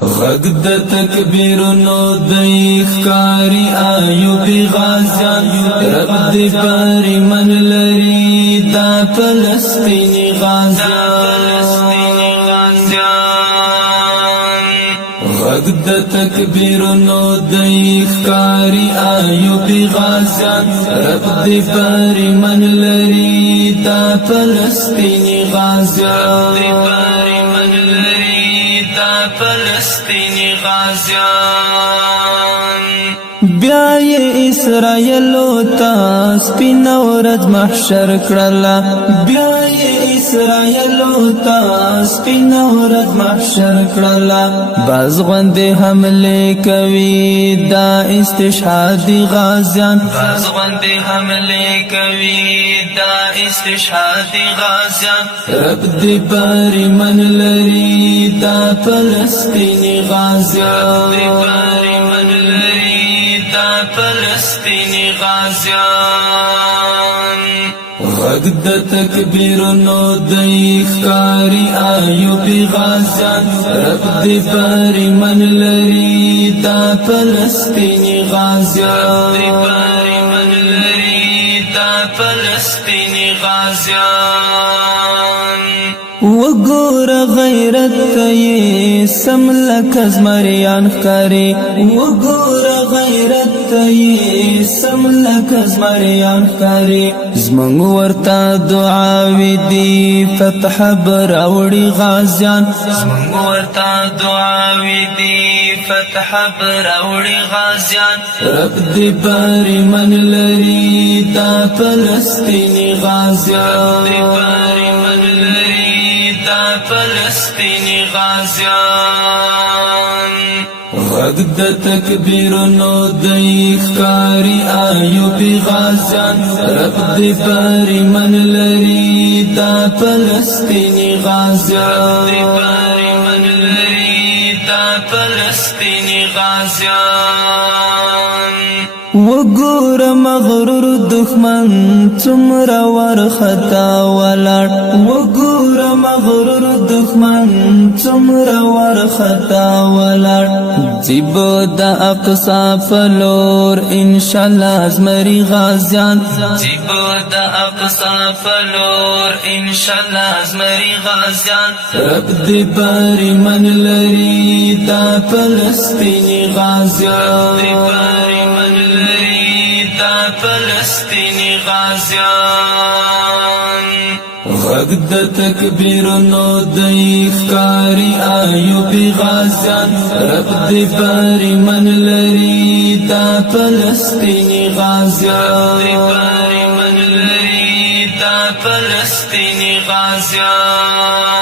غږ د تکبیرونو د ښکاری ایوب غازیان رب دې پرې من لري دا فلسطینی غازیان غږ د تکبیرونو د ښکاری ایوب غازیان رب دې پرې من لري دا فلسطینی غازیان فلسطینی غازیان بیا یې اسرائیلو ته سپین ورځ محشر کړله بیا یې اسرائیلو ته سپین ورځ محشر کړله باز غوندې حملې کوي دا استشهادي غازیان باز غوندې حملې کوي دا استشهادي غازیان رب دې پرې من لري دا فلسطینی غازیان فلسطینی غازیان غږ د تکبیرونو د ښکاری ایوب غازیان رب دې پرې من لري دا فلسطینی غازیان فلسطینی غازیان وګور غیرت یې سم لکه زمریان ښکاري وګور غیرت یې سم لکه زمریان ښکاري زمونږ ورته دعاوې دي فتح به راوړي غازیان زمونږ ورته دعاوې دي فتح به راوړي غازیان رب دې پرې من لري دا فلسطینی غازیان فلسطینی غازیان غږ د تکبیرونو د ښکاری ایوب غازیان رب دې پرې من لري دا فلسطینی غازیان فلسطینی غازیان وګور مغرور دښمن څومره ورختا ولاړ وګور مغرور دښمن څومره ورختا ولاړ جيب د اقصا فلور ان شاء الله زمري غازیان جيب د اقصا فلور ان شاء الله زمري غازیان رب دې پرې من لري دا فلسطینی غازیان فلسطینی غازیان غږ د تکبیرونو د ښکاری ایوب غازیان رب دې پرې من لري دا فلسطینی غازیان فلسطینی غازیان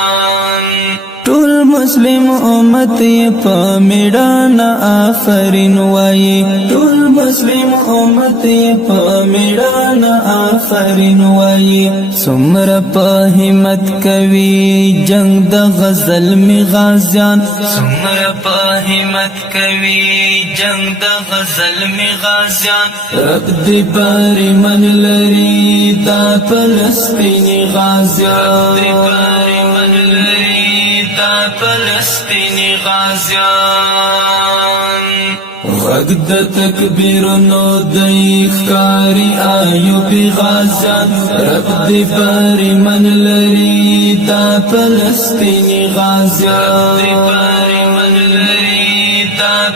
ټول مسلم امت په میړانه آفرین وایي ټول مسلم امت په میړانه آفرین وایي څومره په همت کوي جنگ د غزل می غازیان څومره په همت کوي جنگ د غزل می غازیان رب دې پرې من لري دا فلسطینی غازیان فلسطینی غازیان غږ د تکبیرونو د ښکاری ایوب غازیان رب دې پرې من لري دا فلسطینی غازیان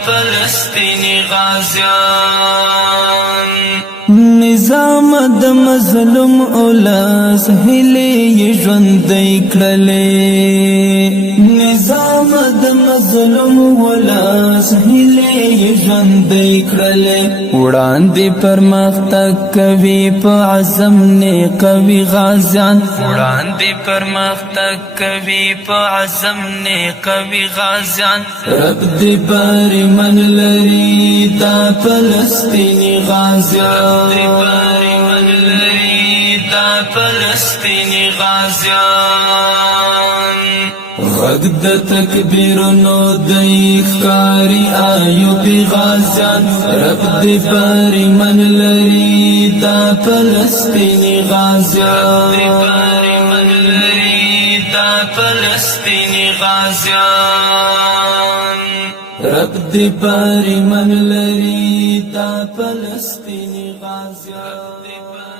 فلسطینی غازیان نظام د مظلوم اولاس هلي ژوندۍ کړلې نظام د مظلوم اولاس هلي ژوندۍ کړلې وړاندې پرمختګ کوي په عزم نه کوي غازیان وړاندې پرمختګ کوي په عزم نه کوي غازیان رب دې پرې من لري دا فلسطینی غازیان فلسطینی غازیان غږ د تکبیرونو د ښکاری ایوب غازیان رب دې پرې من لري دا فلسطینی غازیان فلسطینی غازیان رب دی پاری من لری تا فلسطینی غازیان